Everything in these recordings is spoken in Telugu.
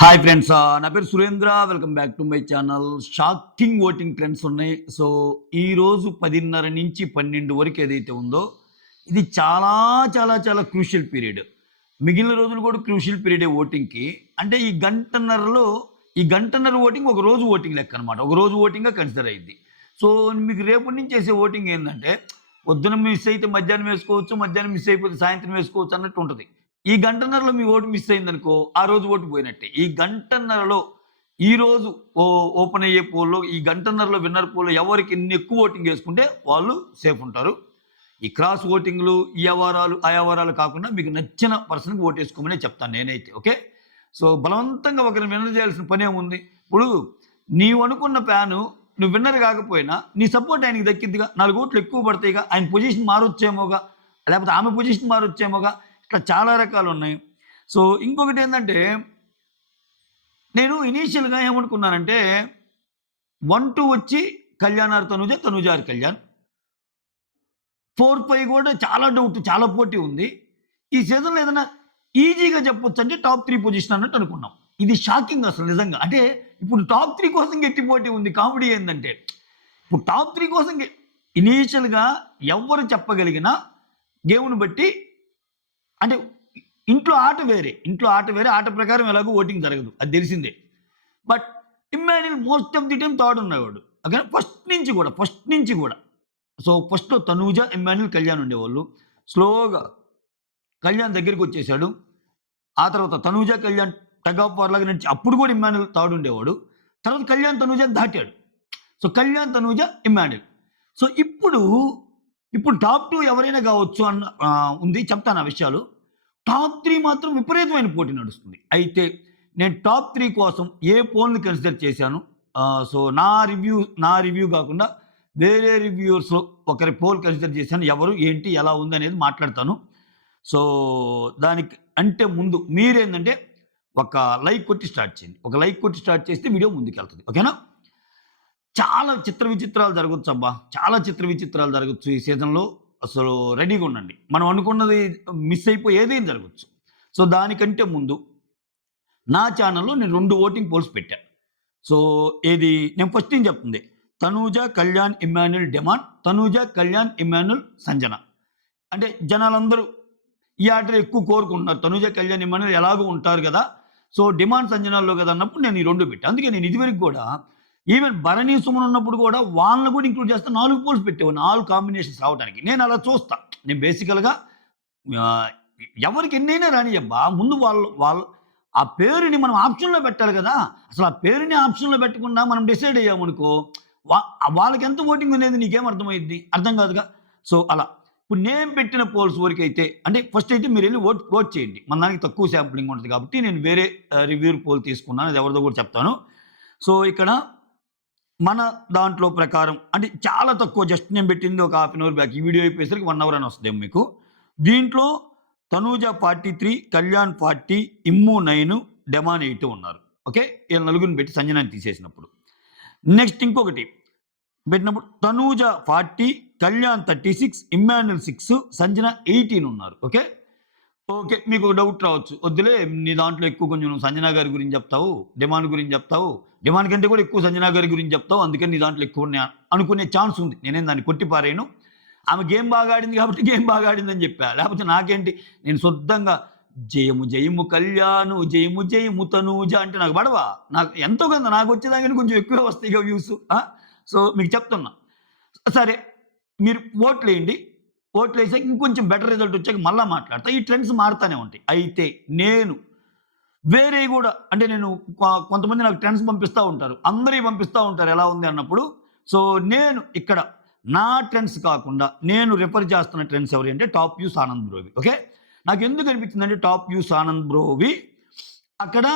హాయ్ ఫ్రెండ్స్, నా పేరు Surendra. Welcome back to my channel. Shocking voting trends ఉన్నాయి. సో ఈరోజు 10:30 నుంచి 12 వరకు ఏదైతే ఉందో ఇది చాలా చాలా చాలా క్రూషియల్ పీరియడ్. మిగిలిన రోజులు కూడా క్రూషియల్ పీరియడే ఓటింగ్కి. అంటే ఈ గంటన్నర ఓటింగ్ ఒక రోజు ఓటింగ్ లెక్క అనమాట. ఒక రోజు ఓటింగ్గా కన్సిడర్ అయ్యింది. సో మీకు రేపటి నుంచి చేసే ఓటింగ్ ఏంటంటే పొద్దున మిస్ అయితే మధ్యాహ్నం వేసుకోవచ్చు, మధ్యాహ్నం మిస్ అయిపోతే సాయంత్రం వేసుకోవచ్చు అన్నట్టు ఉంటుంది. ఈ గంటన్నరలో మీ ఓటు మిస్ అయిందనుకో, ఆ రోజు ఓటు పోయినట్టే. ఈ గంటన్నరలో ఈరోజు ఓపెన్ అయ్యే పోల్లో ఈ గంటన్నరలో విన్నర్ పోల్లో ఎవరికి ఎన్ని ఎక్కువ ఓటింగ్ వేసుకుంటే వాళ్ళు సేఫ్ ఉంటారు. ఈ క్రాస్ ఓటింగ్లు ఈ వ్యవహారాలు ఆ వ్యవహారాలు కాకుండా మీకు నచ్చిన పర్సన్కి ఓటు వేసుకోమని చెప్తాను నేనైతే. ఓకే, సో బలవంతంగా ఒకరిని విన్నర్ చేయాల్సిన పనే ఉంది. ఇప్పుడు నీవు అనుకున్న ప్యాను నువ్వు విన్నర్ కాకపోయినా నీ సపోర్ట్ ఆయనకి దక్కిద్దిగా, 4 ఓట్లు ఎక్కువ పడతాయిగా, ఆయన పొజిషన్ మారొచ్చేమోగా, లేకపోతే ఆమె పొజిషన్ మారొచ్చేమోగా. ఇట్లా చాలా రకాలు ఉన్నాయి. సో ఇంకొకటి ఏంటంటే నేను ఇనీషియల్గా ఏమనుకున్నానంటే 1-2 వచ్చి కళ్యాణ్ తనుజ, తనుజ కళ్యాణ్. 4-5 కూడా చాలా డౌట్, చాలా పోటీ ఉంది. ఈ సీజన్లో ఏదైనా ఈజీగా చెప్పొచ్చు అంటే టాప్ 3 పొజిషన్ అన్నట్టు అనుకున్నాం. ఇది షాకింగ్ అసలు నిజంగా. అంటే ఇప్పుడు టాప్ 3 కోసం గట్టి పోటీ ఉంది. కామెడీ ఏంటంటే ఇప్పుడు టాప్ 3 కోసం ఇనీషియల్గా ఎవరు చెప్పగలిగిన గేమ్ను బట్టి, అంటే ఇంట్లో ఆట వేరే, ఆట ప్రకారం ఎలాగో ఓటింగ్ జరగదు, అది తెలిసిందే. But Emmanuel most of the time third ఉన్నవాడు. ఓకే, ఫస్ట్ నుంచి కూడా. సో ఫస్ట్లో తనూజ, ఇమ్మాన్యుల్, కళ్యాణ్ ఉండేవాళ్ళు. స్లోగా కళ్యాణ్ దగ్గరికి వచ్చేసాడు. ఆ తర్వాత Tanuja, Kalyan tug of war లాగా నడిచి అప్పుడు కూడా ఇమ్మాన్యుల్ థర్డ్ ఉండేవాడు. తర్వాత కళ్యాణ్ తనూజ దాటాడు. సో కళ్యాణ్, తనూజ, ఇమ్మాన్యుల్. సో ఇప్పుడు టాప్ 2 ఎవరైనా కావచ్చు అన్న ఉంది, చెప్తాను ఆ విషయాలు. టాప్ 3 మాత్రం విపరీతమైన పోటీ నడుస్తుంది. అయితే నేను టాప్ 3 కోసం ఏ పోల్ని కన్సిడర్ చేశాను. సో నా రివ్యూ కాకుండా వేరే రివ్యూవర్స్లో ఒకరి పోల్ కన్సిడర్ చేశాను. ఎవరు, ఏంటి, ఎలా ఉంది అనేది మాట్లాడతాను. సో దానికి అంటే ముందు మీరేంటంటే ఒక లైక్ కొట్టి స్టార్ట్ చేయండి. ఒక లైక్ కొట్టి స్టార్ట్ చేస్తే వీడియో ముందుకెళ్తుంది. ఓకేనా? చాలా చిత్ర విచిత్రాలు జరగచ్చు అబ్బా, చాలా చిత్ర విచిత్రాలు జరగచ్చు ఈ సీజన్లో. అసలు రెడీగా ఉండండి. మనం అనుకున్నది మిస్ అయిపోయి ఏదైనా జరగచ్చు. సో దానికంటే ముందు నా ఛానల్లో నేను 2 ఓటింగ్ పోల్స్ పెట్టా. సో ఏది నేను ఫస్ట్ ఏం చెప్తుంది, Tanuja, Kalyan, Emmanuel demand, Tanuja, Kalyan, Emmanuel, Sanjana. అంటే జనాలందరూ ఈ ఆటలు ఎక్కువ కోరుకుంటున్నారు. తనూజ, కళ్యాణ్, ఇమ్మాన్యుల్ ఎలాగో ఉంటారు కదా, సో డిమాండ్ సంజనాల్లో కదా అన్నప్పుడు నేను ఈ 2 పెట్టాను. అందుకే నేను ఇదివరకు కూడా ఈవెన్ భరణి, సుమన్ ఉన్నప్పుడు కూడా వాళ్ళని కూడా ఇంక్లూడ్ చేస్తే 4 పోల్స్ పెట్టేవాడిని, 4 కాంబినేషన్స్ రావడానికి. నేను అలా చూస్తా. నేను బేసికల్గా ఎవరికి ఎన్నైనా రానియబ్బా, ముందు వాళ్ళు ఆ పేరుని మనం ఆప్షన్లో పెట్టాలి కదా. అసలు ఆ పేరుని ఆప్షన్లో పెట్టకుండా మనం డిసైడ్ అయ్యామనుకో, వాళ్ళకి ఎంత ఓటింగ్ అనేది నీకేం అర్థమైద్ది? అర్థం కాదుగా. సో అలా ఇప్పుడు నేను పెట్టిన పోల్స్ వరకు అయితే, అంటే ఫస్ట్ అయితే మీరు వెళ్ళి ఓట్ చేయండి. మన దానికి తక్కువ శాంప్లింగ్ ఉంటుంది కాబట్టి నేను వేరే రివ్యూ పోల్ తీసుకున్నాను, అది ఎవరిదో కూడా చెప్తాను. సో ఇక్కడ మన దాంట్లో ప్రకారం అంటే చాలా తక్కువ, జస్ట్ నేను పెట్టింది ఒక హాఫ్ అన్ అవర్ బ్యాక్. ఈ వీడియో అయిపోయేసరికి 1 అవర్ అని వస్తుందేమో మీకు. దీంట్లో తనూజ 43, కళ్యాణ్ 40, ఇమ్ము 9, డెమాన్ 8 ఉన్నారు. ఓకే, వీళ్ళ నలుగురిని పెట్టి సంజనాన్ని తీసేసినప్పుడు. నెక్స్ట్ ఇంకొకటి పెట్టినప్పుడు తనూజ 40, కళ్యాణ్ 36, ఇమ్మాన్యుల్ 6, సంజన 18 ఉన్నారు. ఓకే, మీకు డౌట్ రావచ్చు, వద్దులే నీ దాంట్లో ఎక్కువ కొంచెం నువ్వు సంజన గారి గురించి చెప్తావు, డిమాండ్ గురించి చెప్తావు, డిమాండ్ కంటే కూడా ఎక్కువ సంజన గారి గురించి చెప్తావు, అందుకని నీ దాంట్లో ఎక్కువ అనుకునే ఛాన్స్ ఉంది. నేనేం దాన్ని కొట్టిపారేను. ఆమె గేమ్ బాగా ఆడింది కాబట్టి గేమ్ బాగా ఆడిందని చెప్పా. లేకపోతే నాకేంటి, నేను శుద్ధంగా జయము జయము కళ్యాణు, జయము జయము తనూజ అంటే నాకు పడవా? నాకు ఎంతో కొంత నాకు వచ్చేదానికి కొంచెం ఎక్కువ వస్తాయి ఇక వ్యూస్. సో మీకు చెప్తున్నా. సరే, మీరు ఓట్లు వేయండి. ఓట్లు వేసాక ఇంకొంచెం బెటర్ రిజల్ట్ వచ్చాక మళ్ళీ మాట్లాడతా. ఈ ట్రెండ్స్ మారుతూనే ఉంటాయి. అయితే నేను వేరే కూడా, అంటే నేను కొంతమంది నాకు ట్రెండ్స్ పంపిస్తూ ఉంటారు, అందరూ పంపిస్తూ ఉంటారు ఎలా ఉంది అన్నప్పుడు. సో నేను ఇక్కడ నా ట్రెండ్స్ కాకుండా నేను రిఫర్ చేస్తున్న ట్రెండ్స్ ఎవరి అంటే టాప్ వ్యూస్ ఆనంద్ బ్రోవి. ఓకే, నాకు ఎందుకు అనిపించిందంటే టాప్ వ్యూస్ ఆనంద్ బ్రోవి అక్కడ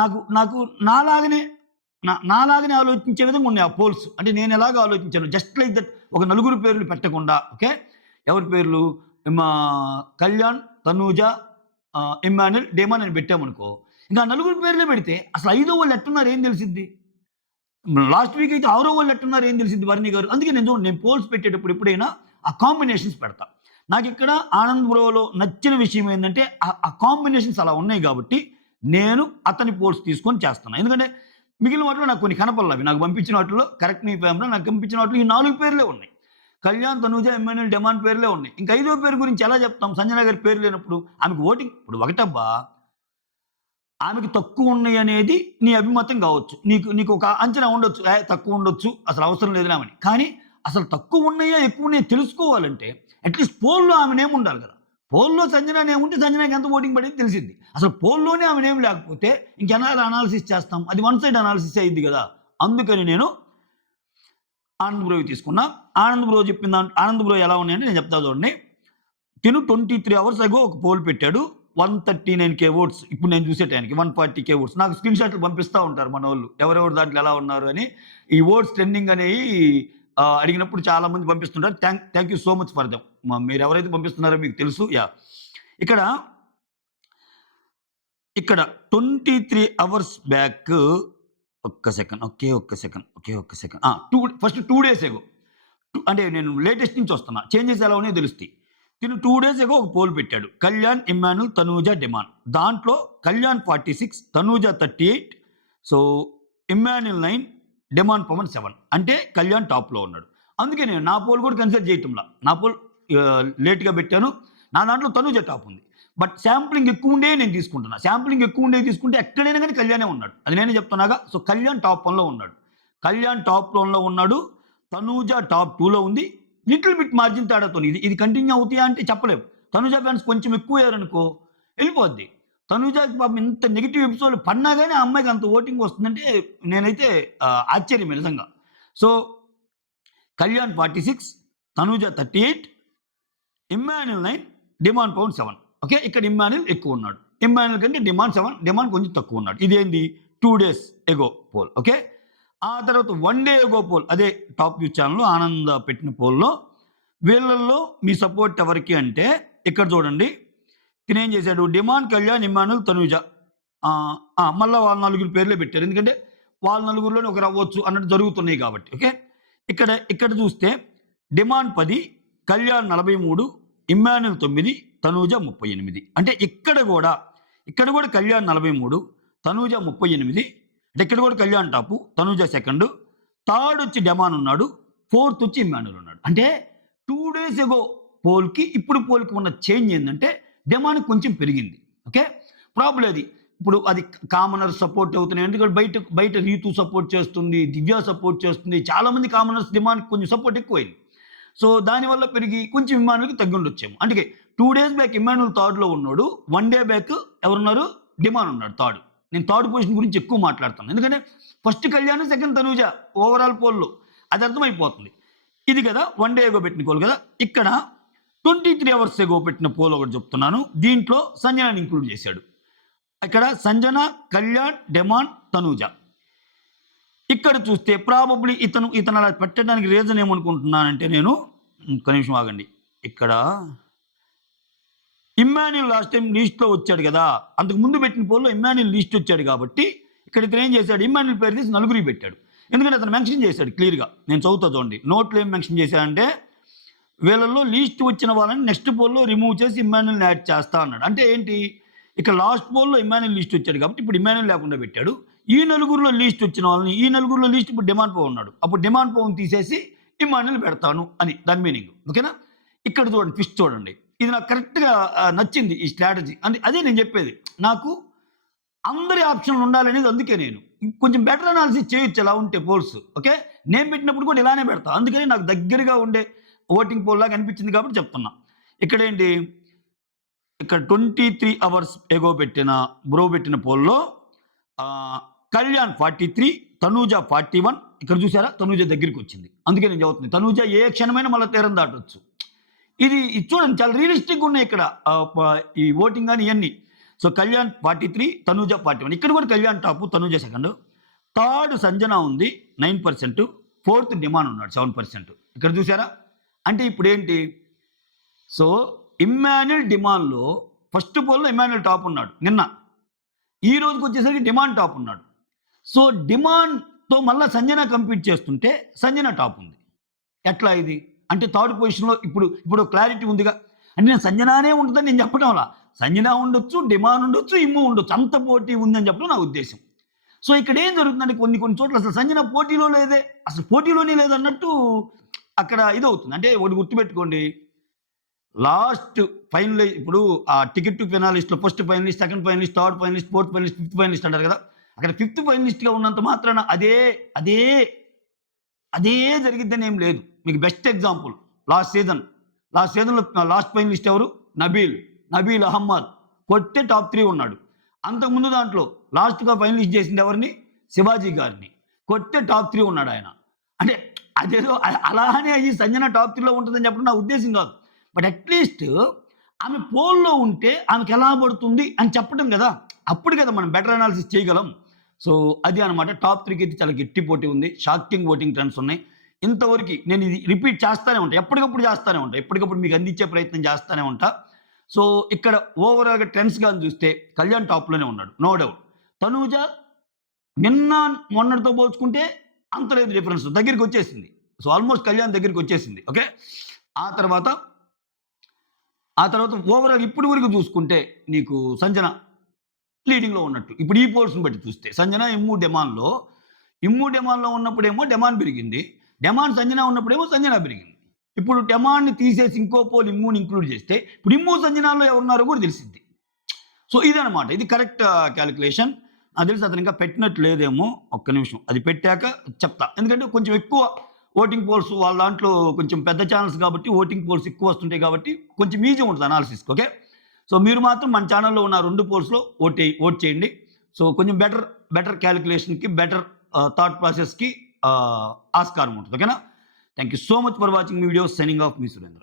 నాకు నాలాగనే ఆలోచించే విధంగా ఉన్నాయి ఆ పోల్స్. అంటే నేను ఎలాగ ఆలోచించాను, జస్ట్ లైక్ దట్. ఒక 4 పేర్లు పెట్టకుండా, ఓకే, ఎవరి పేర్లు, కళ్యాణ్, తనూజ, ఇమ్మాన్యుల్, డేమాన్ అని పెట్టామనుకో, ఇంకా 4 పేర్లే పెడితే అసలు 5వ వాళ్ళు ఎట్టున్నారు ఏం తెలిసిద్ది? లాస్ట్ వీక్ అయితే 6వ వాళ్ళు ఎట్టున్నారు ఏం తెలిసిద్ది వర్ణి గారు? అందుకే నేను పోల్స్ పెట్టేటప్పుడు ఎప్పుడైనా ఆ కాంబినేషన్స్ పెడతా. నాకు ఇక్కడ ఆనంద్ బ్రోలో నచ్చిన విషయం ఏంటంటే ఆ కాంబినేషన్స్ అలా ఉన్నాయి కాబట్టి నేను అతని పోల్స్ తీసుకొని చేస్తాను. ఎందుకంటే మిగిలిన వాటిలో నాకు కొన్ని కనపడలేదు. అవి నాకు పంపించిన వాటిలో కరెక్ట్ మీ ఫ్యామిలీలో నాకు పంపించిన వాటిలో ఈ 4 పేర్లే ఉన్నాయి. కళ్యాణ్, తనూజ, ఇమ్మాన్యుల్, డెమాన్ పేర్లే ఉన్నాయి. ఇంకా ఐదో పేరు గురించి ఎలా చెప్తాం? సంజన గారి పేరు లేనప్పుడు ఆమెకు ఓటింగ్ ఇప్పుడు ఒకటబ్బా, ఆమెకి తక్కువ ఉన్నాయి అనేది నీ అభిమతం కావచ్చు. నీకు ఒక అంచనా ఉండొచ్చు. తక్కువ ఉండొచ్చు, అసలు అవసరం లేదు ఆమెని. కానీ అసలు తక్కువ ఉన్నాయా, ఎక్కువ ఉన్నాయా తెలుసుకోవాలంటే అట్లీస్ట్ పోల్‌లో ఆమె నేమ్ ఉండాలి కదా! పోల్‌లో సంజన నేమ్ ఉంటే సంజనకి ఎంత ఓటింగ్ పడేది తెలిసిద్ది. అసలు పోల్‌లోనే ఆమె నేమ్ లేకపోతే ఇంకెలా అనాలిసిస్ చేస్తాం? అది వన్ సైడ్ అనాలిసిస్ అయ్యిద్ది కదా! అందుకని నేను ఆనంద్ బ్రోవి తీసుకున్నా. ఆనంద్ బ్రో చెప్పిన ఆనంద్ బ్రో ఎలా ఉన్నాయంటే నేను చెప్తా చూడండి. తిను 23 అవర్స్ అగో ఒక పోల్ పెట్టాడు. 139K oats. ఇప్పుడు నేను చూసే టైంకి 140K ఓట్స్. నాకు స్క్రీన్ షాట్లు పంపిస్తా ఉంటారు మనోళ్ళు. ఎవరెవరు దాంట్లో ఎలా ఉన్నారు అని. ఈ ఓట్స్ ట్రెండింగ్ అనేవి అడిగినప్పుడు చాలా మంది పంపిస్తుంటారు. Thank you so much for them. మీరు ఎవరైతే పంపిస్తున్నారో మీకు తెలుసు. ఇక్కడ ఇక్కడ 23 అవర్స్ బ్యాక్ ఒక్క సెకండ్. ఒక్క సెకండ్. First 2 days ago. అంటే నేను లేటెస్ట్ నుంచి వస్తున్నా. చేంజెస్ ఎలా ఉన్నాయో తెలుస్తాయి. తిను 2 డేస్ ఎగో ఒక పోల్ పెట్టాడు. కళ్యాణ్, ఇమ్మాన్యుల్, తనూజ, డెమాన్. దాంట్లో కళ్యాణ్ 46, తనూజ 38, సో ఇమ్మాన్యుల్ 9, డెమాన్ పవన్ 7. అంటే కళ్యాణ్ టాప్‌లో ఉన్నాడు. అందుకే నేను నా పోల్ కూడా కన్సిడర్ చేయటంలా. నా పోల్ లేట్‌గా పెట్టాను. నా దాంట్లో తనూజ టాప్ ఉంది. బట్ శాంప్లింగ్ ఎక్కువ ఉండే నేను తీసుకుంటున్నా. శాంప్లింగ్ ఎక్కువ ఉండే తీసుకుంటే ఎక్కడైనా కానీ కళ్యాణే ఉన్నాడు. అది నేనే చెప్తున్నాగా. సో కళ్యాణ్ టాప్ 1లో ఉన్నాడు. కళ్యాణ్ టాప్ 1లో ఉన్నాడు. తనూజ టాప్ 2లో ఉంది. లిటిల్ బిట్ మార్జిన్ తేడాతోని. ఇది కంటిన్యూ అవుతాయా అంటే చెప్పలేము. తనూజ ఫ్యాన్స్ కొంచెం ఎక్కువయ్యారనుకో వెళ్ళిపోద్ది. తనూజకి పాపం ఇంత నెగెటివ్ ఎపిసోడ్ పడినా గానీ ఆ అమ్మాయికి అంత ఓటింగ్ వస్తుందంటే నేనైతే ఆశ్చర్యమే నిజంగా. So Kalyan 46, Tanuja 38, Emmanuel 9, demon Pawan 7. Okay, ఇక్కడ ఇమ్మాన్యుల్ ఎక్కువ ఉన్నాడు. ఇమ్మాన్యుల్ కంటే డిమాండ్ 7, డిమాండ్ కొంచెం తక్కువ ఉన్నాడు. ఇదేంది 2 డేస్ ఎగో పోల్. ఓకే, ఆ తర్వాత 1 డే ఎగో పోల్, అదే టాప్ న్యూస్ ఛానల్ ఆనంద్ పెట్టిన పోల్లో వీళ్ళల్లో మీ సపోర్ట్ ఎవరికి అంటే ఇక్కడ చూడండి. తినేం చేశాడు? డిమాండ్, కళ్యాణ్, ఇమ్మాన్యుల్, తనూజ. మళ్ళీ వాళ్ళ 4 పేర్లే పెట్టారు. ఎందుకంటే వాళ్ళ 4లోనే ఒకరు అవ్వచ్చు అన్నట్టు జరుగుతున్నాయి కాబట్టి. ఓకే, ఇక్కడ చూస్తే డిమాండ్ 10, కళ్యాణ్ 43, ఇమ్మాన్యుల్ 9, తనూజ 38. అంటే ఇక్కడ కూడా కళ్యాణ్ 43, తనూజ 38. అంటే ఇక్కడ కూడా Kalyan top, Tanuja second, third వచ్చి డెమాన్ ఉన్నాడు, ఫోర్త్ వచ్చి ఇమ్మాన్యుల్ ఉన్నాడు. అంటే 2 డేస్ ఎగో పోల్కి ఇప్పుడు పోల్కి ఉన్న చేంజ్ ఏంటంటే డెమాన్ కొంచెం పెరిగింది. ఓకే, ప్రాబ్లం అది. ఇప్పుడు అది కామనర్స్ సపోర్ట్ అవుతున్నాయి. ఎందుకంటే బయట రీతు సపోర్ట్ చేస్తుంది, దివ్య సపోర్ట్ చేస్తుంది. చాలామంది కామనర్స్ డిమాండ్ కొంచెం సపోర్ట్ ఎక్కువైంది. సో దానివల్ల పెరిగి కొంచెం ఇమ్మాన్యుల్కి తగ్గి ఉండొచ్చేమో. అందుకే 2 డేస్ బ్యాక్ ఇమ్మాన్యుల్ థర్డ్లో ఉన్నాడు. 1 డే బ్యాక్ ఎవరున్నారు? డిమాండ్ ఉన్నాడు థర్డ్. నేను థర్డ్ పొజిషన్ గురించి ఎక్కువ మాట్లాడతాను. ఎందుకంటే first Kalyan, second Tanuja overall పోల్లో అది అర్థమైపోతుంది. ఇది కదా 1 డే ఎగో పెట్టిన పోల్ కదా. ఇక్కడ 23 అవర్స్ ఎగో పెట్టిన పోల్ ఒకటి చెప్తున్నాను. దీంట్లో సంజనాని ఇంక్లూడ్ చేశాడు. ఇక్కడ సంజన, కళ్యాణ్, డెమాన్, తనూజ. ఇక్కడ చూస్తే ప్రాబబ్లీ ఇతను అలా పెట్టడానికి రీజన్ ఏమనుకుంటున్నానంటే నేను ఒక్క నిమిషం ఆగండి. ఇక్కడ ఇమ్మాన్యుల్ లాస్ట్ టైం లీస్ట్లో వచ్చాడు కదా. అంతకు ముందు పెట్టిన పోల్లో ఇమ్మాన్యుల్ లీస్ట్ వచ్చాడు కాబట్టి ఇక్కడ ఇతను ఏం చేశాడు? ఇమ్మాన్యుల్ పేరు తీసి 4 పెట్టాడు. ఎందుకంటే అతను మెన్షన్ చేశాడు క్లియర్గా. నేను చదువుతా చూడండి. నోట్లో ఏం మెన్షన్ చేశాడంటే వీళ్ళల్లో లీస్ట్ వచ్చిన వాళ్ళని నెక్స్ట్ పోల్లో రిమూవ్ చేసి ఇమ్మాన్యుల్ని యాడ్ చేస్తా అన్నాడు. అంటే ఏంటి? ఇక్కడ లాస్ట్ పోల్లో ఇమ్మాన్యుల్ లీస్ట్ వచ్చాడు కాబట్టి ఇప్పుడు ఇమ్మాన్యుల్ లేకుండా పెట్టాడు. ఈ 4 లీస్ట్ వచ్చిన వాళ్ళని, ఈ 4 లీస్ట్ ఇప్పుడు డిమాండ్ పవన్ ఉన్నాడు. అప్పుడు డిమాండ్ పవన్ తీసేసి ఇమ్మాన్యుల్ పెడతాను అని దాని మీనింగ్. ఓకేనా? ఇక్కడ చూడండి, ట్విస్ట్ చూడండి. ఇది నాకు కరెక్ట్గా నచ్చింది ఈ స్ట్రాటజీ. అదే నేను చెప్పేది. నాకు అందరి ఆప్షన్లు ఉండాలనేది. అందుకే నేను కొంచెం బెటర్ అనాలిసిస్ చేయొచ్చు ఎలా ఉంటే పోల్స్. ఓకే, నేను పెట్టినప్పుడు కూడా ఇలానే పెడతా. అందుకని నాకు దగ్గరగా ఉండే ఓటింగ్ పోల్ లాగా అనిపించింది కాబట్టి చెప్తున్నా. ఇక్కడ 23 అవర్స్ ఎగో పెట్టిన పోల్లో కళ్యాణ్ 43, తనూజ 41. ఇక్కడ చూసారా, తనూజ దగ్గరికి వచ్చింది. అందుకే నేను చదువుతుంది. తనూజ ఏ క్షణమైనా మళ్ళీ తీరం దాటొచ్చు. ఇది చూడండి, చాలా రియలిస్టిక్గా ఉన్నాయి ఇక్కడ ఈ ఓటింగ్ కానీ ఇవన్నీ. సో కళ్యాణ్ 43, తనూజ 41. ఇక్కడ కూడా Kalyan top, Tanuja second. Third Sanjana ఉంది 9%, ఫోర్త్ డిమాండ్ ఉన్నాడు 7%. ఇక్కడ చూసారా. అంటే ఇప్పుడు ఏంటి? సో ఇమ్మాన్యుల్, డిమాండ్లో ఫస్ట్ పోల్లో ఇమ్మాన్యుల్ టాప్ ఉన్నాడు నిన్న. ఈ రోజుకి వచ్చేసరికి డిమాండ్ టాప్ ఉన్నాడు. సో డిమాండ్తో మళ్ళీ సంజన కంపీట్ చేస్తుంటే సంజన టాప్ ఉంది. ఎట్లా ఇది? అంటే థర్డ్ పొజిషన్లో ఇప్పుడు క్లారిటీ ఉందిగా. అంటే నేను సంజనానే ఉంటుందని నేను చెప్పడం అలా. సంజన ఉండొచ్చు, డిమాండ్ ఉండొచ్చు, ఇమ్ము ఉండొచ్చు. అంత పోటీ ఉందని చెప్పడం నా ఉద్దేశం. సో ఇక్కడ ఏం జరుగుతుందంటే కొన్ని చోట్ల అసలు సంజన పోటీలో లేదే, అసలు పోటీలోనే లేదన్నట్టు అక్కడ ఇదవుతుంది. అంటే ఒకటి గుర్తుపెట్టుకోండి, లాస్ట్ ఫైనల్ ఇప్పుడు ఆ టికెట్ టు ఫినాలిస్ట్‌లో first finalist, second finalist, third finalist, fourth finalist, fifth finalist అంటారు కదా! అక్కడ ఫిఫ్త్ ఫైనలిస్ట్‌గా ఉన్నంత మాత్రాన అదే అదే అదే జరిగిద్దని ఏం లేదు. మీకు బెస్ట్ ఎగ్జాంపుల్ లాస్ట్ సీజన్‌లో లాస్ట్ ఫైనలిస్ట్ ఎవరు? నబీల్ అహ్మద్ కొట్టే టాప్ 3 ఉన్నాడు. అంతకుముందు దాంట్లో లాస్ట్‌గా ఫైనలిస్ట్ చేసింది ఎవరిని? శివాజీ గారిని. కొట్టే టాప్ 3 ఉన్నాడు ఆయన. అంటే అదేదో అలానే అయ్యి సంజన టాప్ 3లో ఉంటుందని చెప్పడం నా ఉద్దేశం కాదు. బట్ అట్‌లీస్ట్ ఆమె పోల్‌లో ఉంటే ఆమెకి ఎలా పడుతుంది అని చెప్పడం కదా! అప్పుడు కదా మనం బెటర్ అనాలిసిస్ చేయగలం. సో అది అనమాట. టాప్ 3కి అయితే చాలా గట్టి పోటీ ఉంది. షాకింగ్ ఓటింగ్ ట్రెండ్స్ ఉన్నాయి. ఇంతవరకు నేను ఇది రిపీట్ చేస్తానే ఉంటా. ఎప్పటికప్పుడు చేస్తానే ఉంటా. ఎప్పటికప్పుడు మీకు అందించే ప్రయత్నం చేస్తానే ఉంటా. సో ఇక్కడ ఓవరాల్‌గా ట్రెండ్స్ గాని చూస్తే కళ్యాణ్ టాప్‌లోనే ఉన్నాడు. No doubt. తనూజ నిన్న మొన్నటితో పోల్చుకుంటే అంత లేదు డిఫరెన్స్. దగ్గరికొచ్చేసింది. సో ఆల్మోస్ట్ కళ్యాణ్ దగ్గరికొచ్చేసింది. ఓకే. ఆ తర్వాత ఓవరాల్ ఇప్పటి వరకు చూసుకుంటే నీకు సంజన లీడింగ్‌లో ఉన్నట్టు. ఇప్పుడు ఈ పోల్స్‌ని బట్టి చూస్తే సంజన, ఇమ్ము డెమాన్‌లో ఉన్నప్పుడేమో డెమాన్ పెరిగింది. డెమాన్ సంజన ఉన్నప్పుడేమో సంజన పెరిగింది. ఇప్పుడు డెమాన్‌ని తీసేసి ఇంకో పోల్ ఇమ్ముని ఇంక్లూడ్ చేస్తే ఇప్పుడు ఇమ్ము సంజనాల్లో ఎవరున్నారో కూడా తెలిసిద్ది. సో ఇదనమాట. ఇది కరెక్ట్ కాలిక్యులేషన్. నాకు తెలిసి అతను ఇంకా పెట్టినట్టు లేదేమో. ఒక్క నిమిషం. అది పెట్టాక చెప్తా. ఎందుకంటే కొంచెం ఎక్కువ ఓటింగ్ పోల్స్ వాళ్ళ దాంట్లో కొంచెం పెద్ద ఛానల్స్ కాబట్టి ఓటింగ్ పోల్స్ ఎక్కువ వస్తుంటాయి కాబట్టి కొంచెం ఈజీ ఉంటుంది అనాలిసిస్‌కి. ఓకే. సో మీరు మాత్రం మన ఛానల్‌లో ఉన్న 2 పోల్స్‌లో ఓట్ చేయండి. సో కొంచెం బెటర్ కాలిక్యులేషన్‌కి, బెటర్ థాట్ ప్రాసెస్‌కి ఆస్కారం ఉంటుంది. ఓకేనా? Thank you so much for watching my videos. Signing off me Surendra.